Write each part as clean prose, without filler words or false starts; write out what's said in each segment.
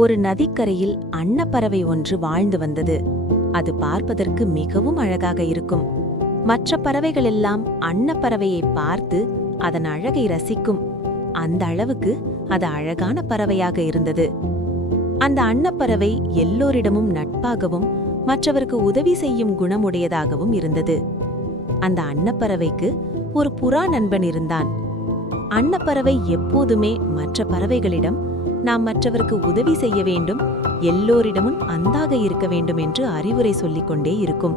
ஒரு நதிக்கரையில் அன்னப்பறவை ஒன்று வாழ்ந்து வந்தது. அது பார்ப்பதற்கு மிகவும் அழகாக இருக்கும். மற்ற பறவைகளெல்லாம் அன்னப்பறவையை பார்த்து அதன் அழகை ரசிக்கும். அந்த அளவுக்கு அது அழகான பறவையாக இருந்தது. அந்த அன்னப்பறவை எல்லோரிடமும் நட்பாகவும் மற்றவருக்கு உதவி செய்யும் குணமுடையதாகவும் இருந்தது. அந்த அன்னப்பறவைக்கு ஒரு புறா நண்பன் இருந்தான். அன்னப்பறவை எப்போதுமே மற்ற பறவைகளிடம் நாம் மற்றவருக்கு உதவி செய்ய வேண்டும், எல்லோரிடமும் அன்பாக இருக்க வேண்டும் என்று அறிவுரை சொல்லிக் கொண்டே இருக்கும்.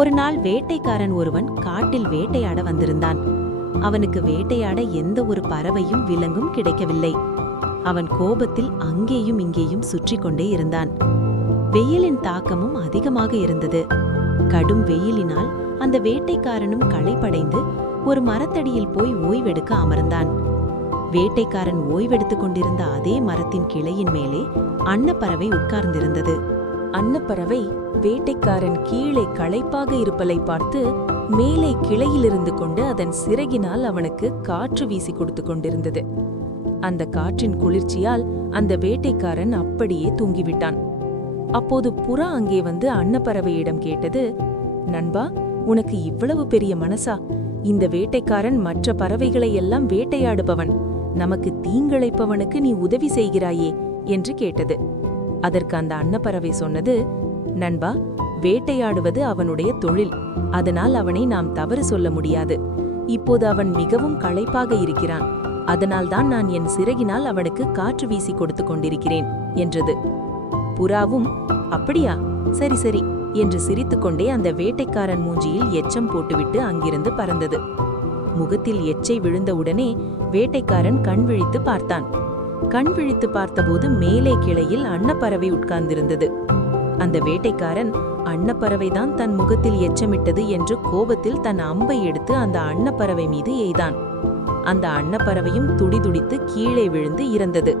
ஒரு நாள் வேட்டைக்காரன் ஒருவன் காட்டில் வேட்டையாட வந்திருந்தான். அவனுக்கு வேட்டையாட எந்த ஒரு பறவையும் விலங்கும் கிடைக்கவில்லை. அவன் கோபத்தில் அங்கேயும் இங்கேயும் சுற்றி கொண்டே இருந்தான். வெயிலின் தாக்கமும் அதிகமாக இருந்தது. கடும் வெயிலினால் அந்த வேட்டைக்காரனும் களைப்படைந்து ஒரு மரத்தடியில் போய் ஓய்வெடுக்க அமர்ந்தான். வேட்டைக்காரன் ஓய்வெடுத்துக் கொண்டிருந்த அதே மரத்தின் கிளையின் மேலே அன்னப்பறவை உட்கார்ந்திருந்தது. அன்னப்பறவை வேட்டைக்காரன் கீழே களைப்பாக இருப்பதை பார்த்து மேலே கிளையிலிருந்து கொண்டு அதன் சிறகினால் அவனுக்கு காற்று வீசி கொடுத்து கொண்டிருந்தது. அந்த காற்றின் குளிர்ச்சியால் அந்த வேட்டைக்காரன் அப்படியே தூங்கிவிட்டான். அப்போது புறா அங்கே வந்து அன்னப்பறவையிடம் கேட்டது, நண்பா, உனக்கு இவ்வளவு பெரிய மனசா? இந்த வேட்டைக்காரன் மற்ற பறவைகளை எல்லாம் வேட்டையாடுபவன், நமக்கு தீங்கிழைப்பவனுக்கு நீ உதவி செய்கிறாயே என்று கேட்டது. அதற்கு அந்த அன்னப்பறவை சொன்னது, நண்பா, வேட்டையாடுவது அவனுடைய தொழில், அதனால் அவனை நாம் தவறு சொல்ல முடியாது. இப்போது அவன் மிகவும் களைப்பாக இருக்கிறான், அதனால்தான் நான் என் சிறகினால் அவனுக்கு காற்று வீசி கொடுத்து கொண்டிருக்கிறேன் என்றது. புறாவும் அப்படியா, சரி சரி என்று சிரித்துக்கொண்டே அந்த வேட்டைக்காரன் மூஞ்சியில் எச்சம் போட்டுவிட்டு அங்கிருந்து பறந்தது. முகத்தில் எச்சை விழுந்தவுடனே வேட்டைக்காரன் கண் விழித்து பார்த்தான். கண் விழித்து பார்த்தபோது மேலே கிளையில் அன்னப்பறவை உட்கார்ந்திருந்தது. அந்த வேட்டைக்காரன் அன்னப்பறவைதான் தன் முகத்தில் எச்சமிட்டது என்று கோபத்தில் தன் அம்பை எடுத்து அந்த அன்னப்பறவை மீது எய்தான். அந்த அன்னப்பறவையும் துடிதுடித்து கீழே விழுந்து இறந்தது.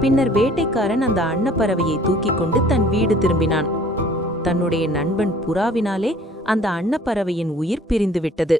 பின்னர் வேட்டைக்காரன் அந்த அன்னப்பறவையை தூக்கிக் கொண்டு தன் வீடு திரும்பினான். தன்னுடைய நண்பன் புறாவினாலே அந்த அன்னப்பறவையின் உயிர் பிரிந்துவிட்டது.